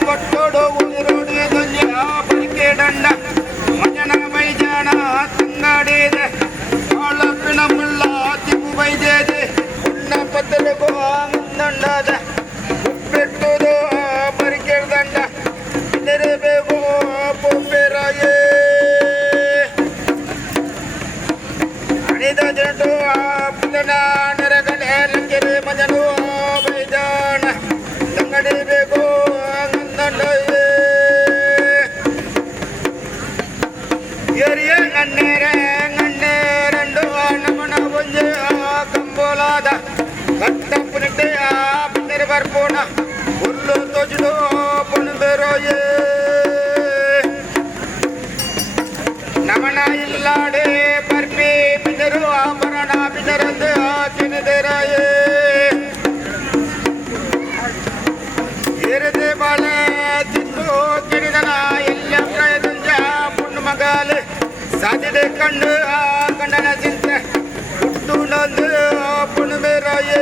ಪಟ್ಟೋಡು ಉಯಿರೋಡಿ ದುಂಜ ಪರಿಕೆ ದಂಡ ಮಜನ ಬೈಜಾನ ತಂಗಾಡಿದೆ ಆಳಪ್ಪಿನ ಮುಳ್ಳ ತಿಪ್ಪು ಬೈದೇದೆ ಉಣ್ಣ ಪತ್ತಲಗೋ ಮುಂದಂಡದ ಉಪ್ಪೆಟ್ಟುದು ಪರಿಕೆ ದಂಡ ನೆರಬೇಕು ಪೊಪ್ಪೆರಾಯೇ ಅಣಿದ ಜಂಡು ಪುದನ ನೆರಗಲೆ ಲಂಕೆರೆ ಮಜನು ಬೈಜಾನ ತಂಗಡಿ ಬೇಕು ನಂದಂಡಯೇ ಎರಿಯ ಗಣ್ಣೆರಂಡು ನಮನ ಒಂಜೆ ಕಂಬೋಲಾದ ಕಟ್ಟಪ್ಪನಿಟ್ಟೆ ಬಂದರೆ ಬರ್ಪೋಣ ಹುಲ್ಲು ತೊಜುಡು ಪುಣ್ಬೆರೋಯೇ ನಮನ ಇಲ್ಲಾಡೆ ಬರ್ಪಿ ಬಿದರು ಆಭರಣ ಬಿದರಂದು ಹಾಕಿನದೆರಾಯೇ ಎರೆದೆ ಬಾಳೆ ತಿಂದು ಕಿಡಿದನ ಎಲ್ಲ ಪ್ರಯದಂಜ ಪುಣ್ಣು ಮಗಾಲೆ ಸಾಧಿದೆ ಕಂಡು ಆ ಗಂಡನ ಚಿಂತೆ ಹುಟ್ಟು ನಂದು ಪುಣ್ಬೆರಾಯೇ